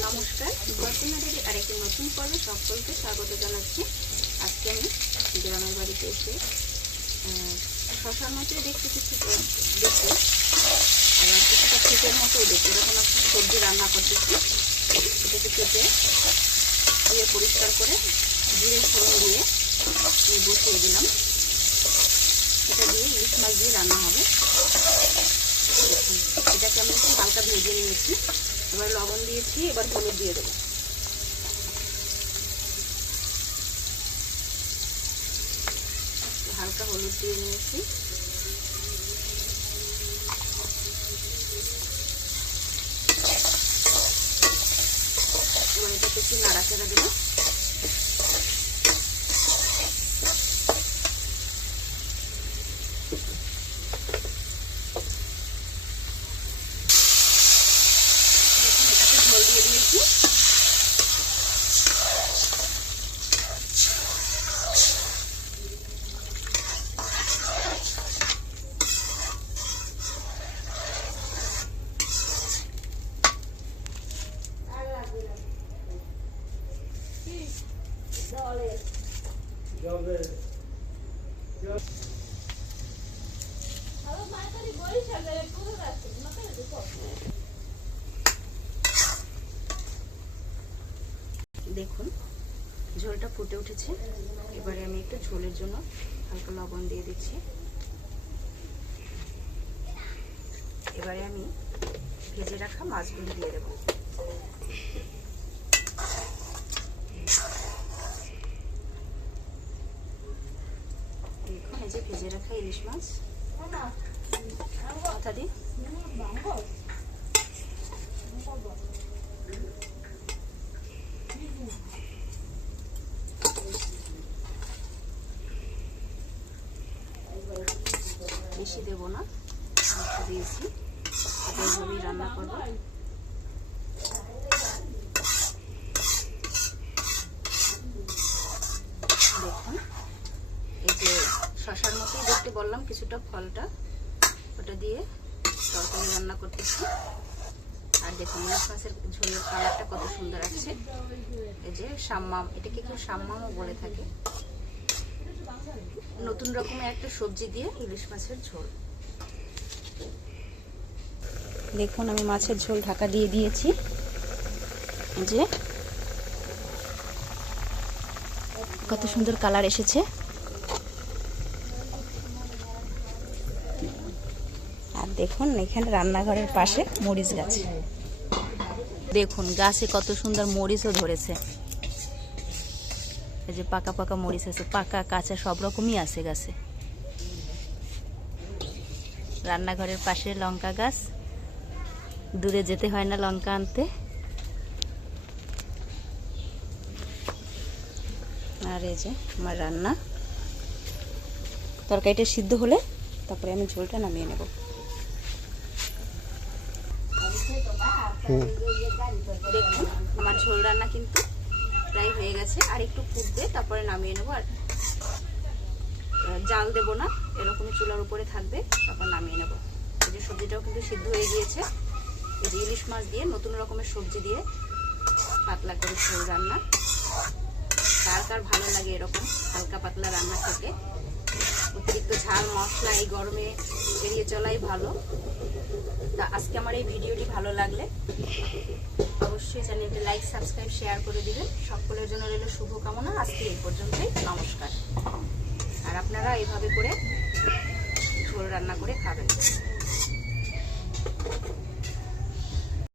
নমস্কার, গল্পনারীর আরেকটি নতুন পর্বে সকলকে স্বাগত জানাচ্ছি। আজকে আমি গ্রামের বাড়িতে এসে শশার মতোই দেখতে দেখতে আবার কিছুটা খেতের মতোই দেখতে এরকম একটা সবজি রান্না করতেছি। এটাকে কেটে দিয়ে পরিষ্কার করে জিরে ফোড়ন দিয়ে আমি বসিয়ে দিলাম। এটা দিয়ে ইলিশ মাছ দিয়ে রান্না হবে। দেখুন, এটাকে আমি একটু হালকা ভেজে নিয়েছি। এবার লবণ দিয়েছি, এবার হলুদ দিয়ে দেবো। হালকা হলুদ দিয়ে নিয়েছি। এবার এটাকে একটু নাড়াচাড়া দেবো। ঝোল দিয়ে দিয়েছি। দেখুন, ঝোলটা ফুটে উঠেছে। এবারে আমি একটু ঝোলের জন্য হালকা লবণ দিয়ে দিচ্ছি। এবারে আমি ভেজে রাখা মাছগুলো দিয়ে দেবো। দেখুন, এই যে ভেজে রাখা ইলিশ মাছ, কথা দিই। বেশি দেবো না, একটু দিয়েছি। এইভাবেই রান্না করবো। দেখুন, এই যে শশার মতোই দেখতে বললাম, কিছুটা ফলটা ওটা দিয়ে তরকারি রান্না করতেছি। আর দেখুন, ইলিশ মাছের ঝোলের কালারটা কত সুন্দর আসছে। এই যে সাম্মাম, এটাকে কেউ সাম্মামও বলে থাকে। নতুন রকমের একটা সবজি দিয়ে ইলিশ মাছের ঝোল। দেখুন, আমি মাছের ঝোল ঢাকা দিয়ে দিয়েছি। যে কত সুন্দর কালার এসেছে। আর দেখুন, এখানে রান্নাঘরের পাশে মরিচ গাছ। দেখুন, গাছে কত সুন্দর মরিচও ধরেছে। এই যে পাকা পাকা মরিচ আছে, পাকা কাঁচা সব রকমই আছে গাছে। রান্নাঘরের পাশে লঙ্কা গাছ, দূরে যেতে হয় না লঙ্কা আনতে। আর এই যে আমার রান্না, তরকারিটা সিদ্ধ হলে তারপরে আমি ঝোলটা নামিয়ে নেব। দেখুন, আমার ঝোল রান্না কিন্তু প্রায় হয়ে গেছে। আর একটু ফুটবে, তারপরে নামিয়ে নেবো। আর জাল দেবো না, এরকমই চুলার উপরে থাকবে, তারপর নামিয়ে নেবো। এই যে সবজিটাও কিন্তু সিদ্ধ হয়ে গিয়েছে। এই যে ইলিশ মাছ দিয়ে নতুন রকমের সবজি দিয়ে পাতলা করে ঝোল রান্না। কার কার ভালো লাগে এরকম হালকা পাতলা রান্না খেতে? অতিরিক্ত ঝাল মশলা এই গরমে এড়িয়ে চলাই ভালো। তা আজকে আমার এই ভিডিওটি ভালো লাগলে অবশ্যই চ্যানেলটি লাইক, সাবস্ক্রাইব, শেয়ার করে দিবেন। সকলের জন্য রইল শুভকামনা। আজকে এই পর্যন্তই, নমস্কার। আর আপনারা এইভাবে করে ঝোল রান্না করে খাবেন।